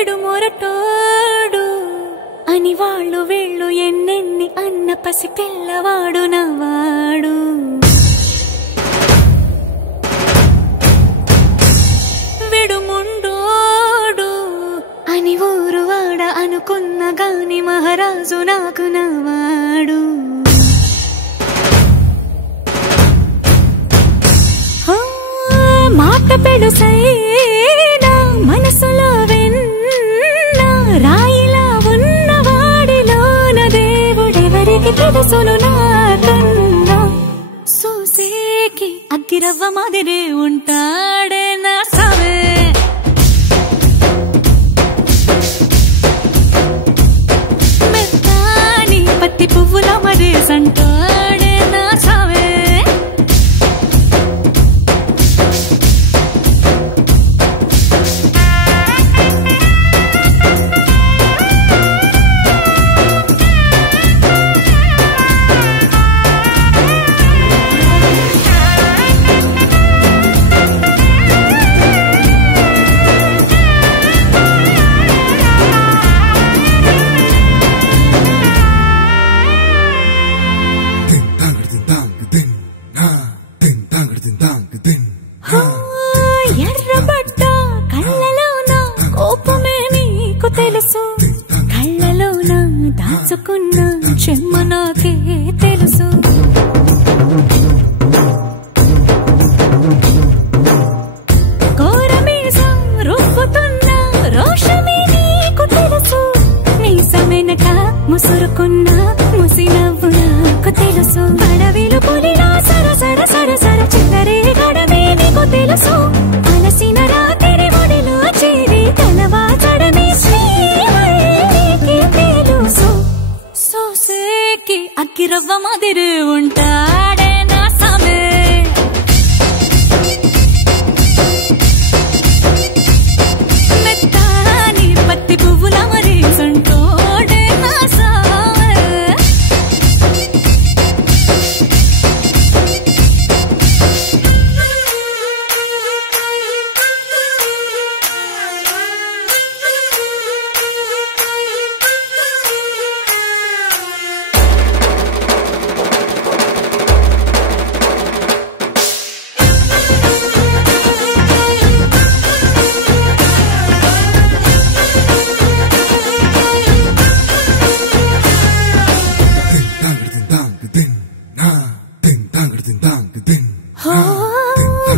విడు మొరటోడు అని వాళ్ళు వీళ్ళు ఎన్నెన్ని అన్న పసి పిల్లవాడు నవాడు. విడు ముండోడు అని ఊరు వాడ అనుకున్న గాని మహారాజు నాకు నవాడు. మాట పెడుసైనా మనసులో వెన్న రాయిలా ఉన్నవాడిలోన దేవుడెవరికి తెలుసును నాకన్నా. సూసేకి అగ్గిరవ్వ మాదిరి ఉంటాడే నా సావే. మెత్తాని పత్తి పువ్వుల మరి సంటాడే నా సావే. ఎర్రబడ్డ కళ్ళలోన కోపమే నీకు తెలుసు, కళ్ళలోన దాచుకున్న చెమ్మ నాకే తెలుసు. కోరమీసం రుబ్బుతున్న రోషమే నీకు తెలుసు, మీసమెనక ముసురుకున్న ముసి నవ్వు నాకు తెలుసు. అడవిలు పులిలా సరసర సరసర చిల్లరే గడమే నీకు తెలుసు, అలసిన రాత్రి ఒడిలో చేరి తలవాచడమే శ్రీవల్లికి తెలుసు. సోసేకి అగ్గిరవ్వ మాదిరి ఉంటాడే నా సామే. మెత్తాని పత్తి పువ్వుల మరి సంటోడే నా సామే.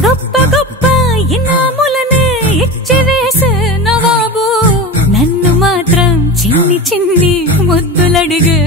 గొప్ప గొప్ప ఇనాములనే ఇచ్చి వేసే నవాబు, నన్ను మాత్రం చిన్ని చిన్ని ముద్దులడిగే